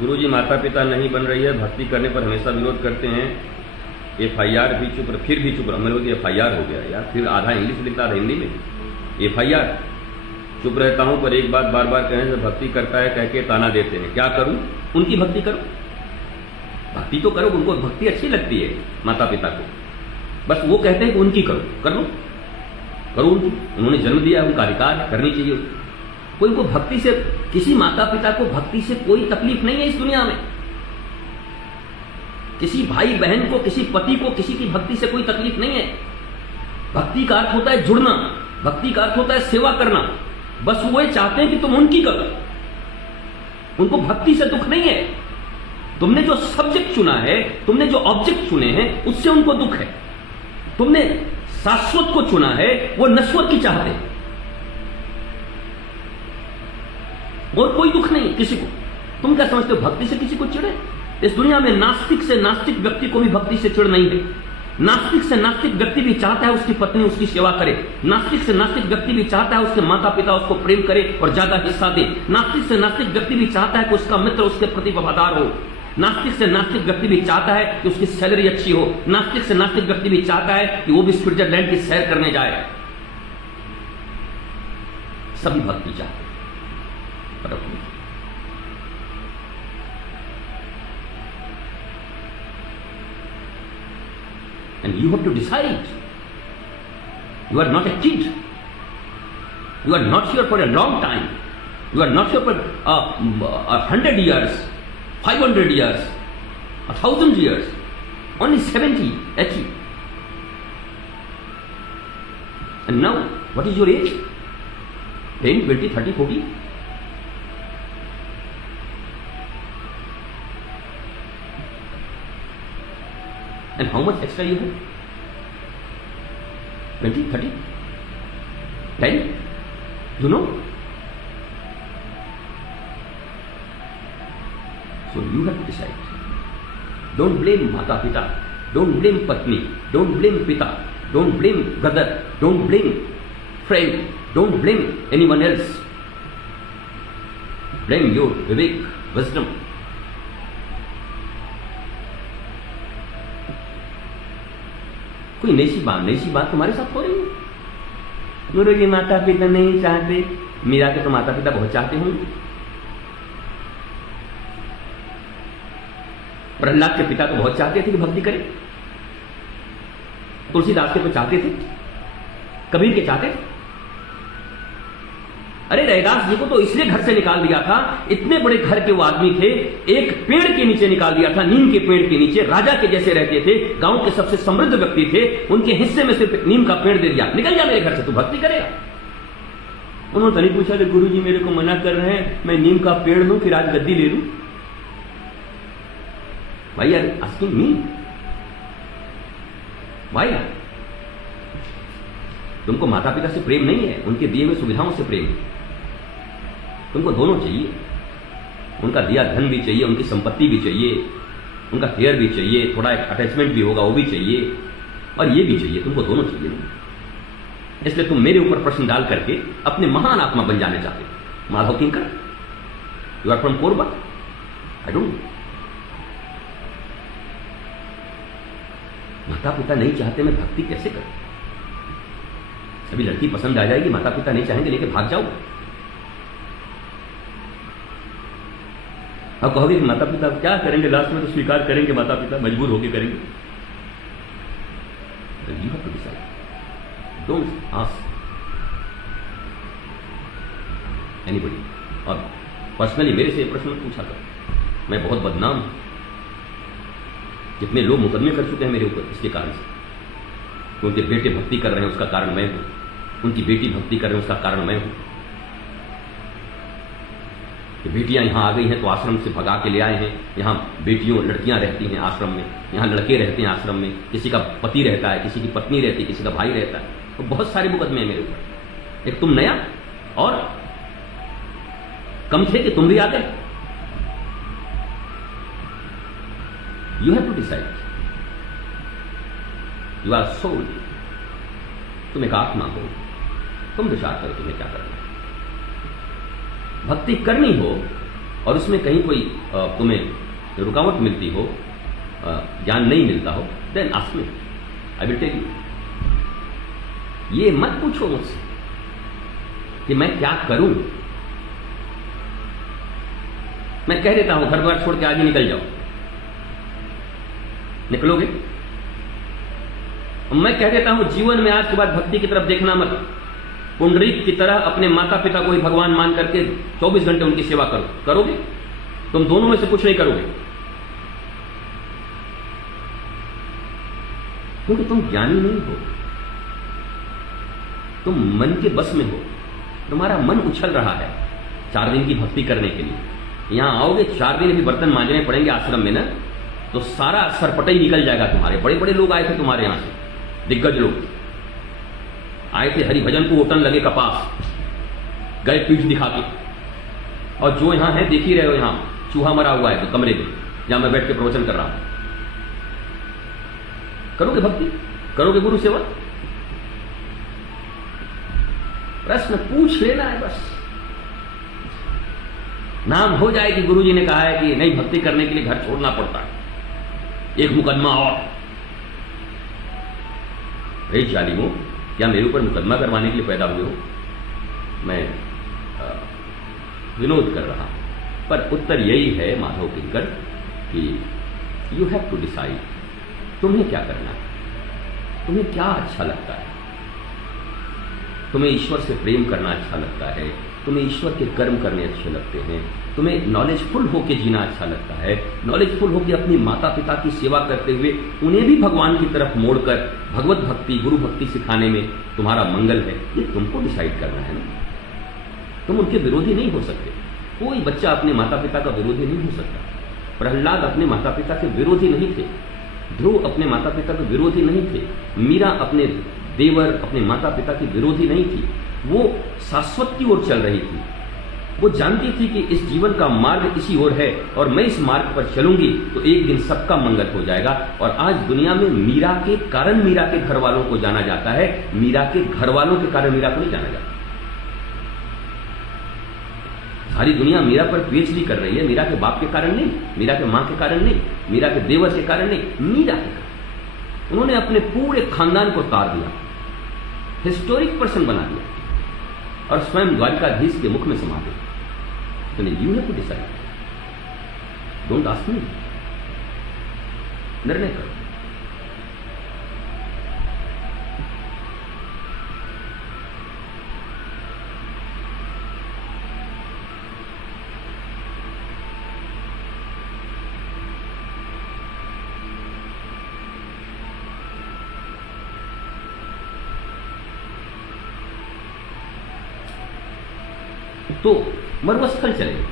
गुरुजी माता पिता नहीं बन रही है, भक्ति करने पर हमेशा विरोध करते हैं, FIR भी चुप, फिर भी चुप रहा। मेरे को FIR हो गया यार, फिर आधा इंग्लिश लिखता था हिंदी में, FIR। चुप रहता हूं पर एक बात बार बार कहने से भक्ति करता है कह के ताना देते हैं, क्या करूं? उनकी भक्ति करो, भक्ति तो करो, उनको भक्ति अच्छी लगती है माता पिता को, बस वो कहते हैं कि उनकी करो, कर लो, करो उनकी, उन्होंने जन्म दिया है, उनका अधिकार है, करनी चाहिए। कोई को भक्ति से, किसी माता पिता को भक्ति से कोई तकलीफ नहीं है इस दुनिया में। किसी भाई बहन को, किसी पति को, किसी की भक्ति से कोई तकलीफ नहीं है। भक्ति का अर्थ होता है जुड़ना, भक्ति का अर्थ होता है सेवा करना। बस वो चाहते हैं कि तुम उनकी करो, उनको भक्ति से दुख नहीं है। तुमने जो सब्जेक्ट चुना है, तुमने जो ऑब्जेक्ट चुने हैं, उससे उनको दुख है। तुमने शाश्वत को चुना है, वो नश्वर की चाहते हैं, और कोई दुख नहीं किसी को। तुम क्या समझते हो भक्ति से किसी को चिढ़े? इस दुनिया में नास्तिक से नास्तिक व्यक्ति को भी भक्ति से चिढ़ नहीं है। नास्तिक से नास्तिक व्यक्ति भी चाहता है उसकी पत्नी उसकी सेवा करे। नास्तिक से नास्तिक व्यक्ति भी चाहता है उसके माता पिता उसको प्रेम करे और ज्यादा हिस्सा दे। नास्तिक से नास्तिक व्यक्ति भी चाहता है कि उसका मित्र उसके प्रति वफादार हो। नास्तिक से नास्तिक व्यक्ति भी चाहता है कि उसकी सैलरी अच्छी हो। नास्तिक से नास्तिक व्यक्ति भी चाहता है कि वो भी स्विट्जरलैंड की सैर करने जाए। सभी भक्ति चाहते हैं। And you have to decide. You are not a kid. You are not here for a long time. You are not here for 100 years, 500 years, 1,000 years. Only 70, 80. And now, what is your age? 10, 20, 30, 40? And how much extra you have? 20, 30, 10? You know? So you have to decide. Don't blame Mata Pita. Don't blame Patni. Don't blame Pita. Don't blame brother. Don't blame friend. Don't blame anyone else. Blame your Vivek, wisdom. कोई नई सी बात तुम्हारे साथ हो रही है। गुरु जी माता पिता नहीं चाहते, मीरा के तो माता पिता बहुत चाहते होंगे। प्रहलाद के पिता तो बहुत चाहते थे कि भक्ति करे। तुलसीदास के तो चाहते थे, कबीर के चाहते थे। अरे रैदास जी को तो इसलिए घर से निकाल दिया था, इतने बड़े घर के वो आदमी थे, एक पेड़ के नीचे निकाल दिया था, नीम के पेड़ के नीचे, राजा के जैसे रहते थे, गांव के सबसे समृद्ध व्यक्ति थे, उनके हिस्से में सिर्फ नीम का पेड़ दे दिया, निकल जा मेरे घर से, तू भक्ति करेगा। उन्होंने तो नहीं पूछा कि गुरु जी मेरे को मना कर रहे हैं, मैं नीम का पेड़ लूं फिर आज गद्दी ले लूं। भाई यार आस्किंग मी भाई, तुमको माता पिता से प्रेम नहीं है, उनके दिए हुए सुविधाओं से प्रेम है। तुमको दोनों चाहिए, उनका दिया धन भी चाहिए, उनकी संपत्ति भी चाहिए, उनका केयर भी चाहिए, थोड़ा एक अटैचमेंट भी होगा वो भी चाहिए, और ये भी चाहिए, तुमको दोनों चाहिए। इसलिए तुम मेरे ऊपर प्रश्न डाल करके अपने महान आत्मा बन जाने चाहते हो। Madhav Kinkar, you are from Korba, I don't. माता पिता नहीं चाहते, मैं भक्ति कैसे करूं? अभी लड़की पसंद आ जाएगी, माता पिता नहीं चाहेंगे, लेके भाग जाओ। अब कहोगे कि माता पिता क्या करेंगे, लास्ट में तो स्वीकार करेंगे, माता पिता मजबूर होकर करेंगे। You have to decide, don't ask anybody. और पर्सनली मेरे से प्रश्न पूछा कर, मैं बहुत बदनाम हूं। कितने लोग मुकदमे कर चुके हैं मेरे ऊपर इसके कारण से। उनके बेटे भक्ति कर रहे हैं उसका कारण मैं हूं, उनकी बेटी भक्ति कर रहे हैं उसका कारण मैं हूं। कि बेटियां यहां आ गई हैं तो आश्रम से भगा के ले आए हैं। यहां लड़कियां रहती हैं आश्रम में, यहां लड़के रहते हैं आश्रम में, किसी का पति रहता है, किसी की पत्नी रहती है, किसी का भाई रहता है। तो बहुत सारे मुकदमे हैं मेरे ऊपर। एक तुम नया और कम थे कि तुम भी आ गए। You have to decide, you are soul. तुम एक आत्मा हो, तुम विचार करो तुम्हें क्या करना है। भक्ति करनी हो और उसमें कहीं कोई तुम्हें रुकावट मिलती हो, ज्ञान नहीं मिलता हो, then ask me, I will tell you. ये मत पूछो मुझसे कि मैं क्या करूं। मैं कह देता हूं घर द्वार छोड़ के आज ही निकल जाओ, निकलोगे? मैं कह देता हूं जीवन में आज के बाद भक्ति की तरफ देखना मत, पुंडरीक की तरह अपने माता पिता को ही भगवान मान करके 24 घंटे उनकी सेवा करो। करोगे? तुम दोनों में से कुछ नहीं करोगे, क्योंकि तुम ज्ञानी नहीं हो, तुम मन के बस में हो। तुम्हारा मन उछल रहा है 4 दिन की भक्ति करने के लिए। यहां आओगे 4 दिन भी बर्तन मांजने पड़ेंगे आश्रम में ना, तो सारा सरपटई निकल जाएगा तुम्हारे। बड़े बड़े लोग आए थे तुम्हारे यहां से, दिग्गज लोग आए थे, हरिभजन को ओटन लगे कपास, गए पीठ दिखा के। और जो यहां है देख ही रहे हो, यहां चूहा मरा हुआ है तो कमरे में जहां मैं बैठ के प्रवचन कर रहा हूं। करोगे भक्ति? करोगे गुरु सेवा? प्रश्न पूछ लेना है बस, नाम हो जाए कि गुरुजी ने कहा है कि नहीं, भक्ति करने के लिए घर छोड़ना पड़ता है। एक मुकदमा और, हे जालिमो, क्या मेरे ऊपर मुकदमा करवाने के लिए पैदा हुए हो? मैं विनोद कर रहा हूं, पर उत्तर यही है माधव किंकर कि यू हैव टू डिसाइड, तुम्हें क्या करना है, तुम्हें क्या अच्छा लगता है। तुम्हें ईश्वर से प्रेम करना अच्छा लगता है, तुम्हें ईश्वर के कर्म करने अच्छे लगते हैं, तुम्हें नॉलेजफुल होकर जीना अच्छा लगता है, नॉलेजफुल होकर अपनी माता पिता की सेवा करते हुए उन्हें भी भगवान की तरफ मोड़कर भगवत भक्ति गुरु भक्ति सिखाने में तुम्हारा मंगल है, ये तुमको डिसाइड करना है ना। तुम उनके विरोधी नहीं हो सकते। कोई बच्चा अपने माता पिता का विरोधी नहीं हो सकता। प्रहलाद अपने माता पिता के विरोधी नहीं थे, ध्रुव अपने माता पिता के विरोधी नहीं थे, मीरा अपने देवर अपने माता पिता की विरोधी नहीं थी। वो शाश्वत की ओर चल रही थी। वो जानती थी कि इस जीवन का मार्ग इसी ओर है और मैं इस मार्ग पर चलूंगी तो एक दिन सबका मंगल हो जाएगा। और आज दुनिया में मीरा के कारण मीरा के घर वालों को जाना जाता है, मीरा के घर वालों के कारण मीरा को नहीं जाना जाता। सारी दुनिया मीरा पर पीएचडी कर रही है, मीरा के बाप के कारण नहीं, मीरा के मां के कारण नहीं, मीरा के देवर के कारण नहीं, मीरा के कारण। उन्होंने अपने पूरे खानदान को तार दिया, हिस्टोरिक पर्सन बना दिया और स्वयं द्वारिकाधीश के मुख में समा दिया। तो you have to decide, don't ask me, निर्णय करो। तो मरुस्थल चलेंगे।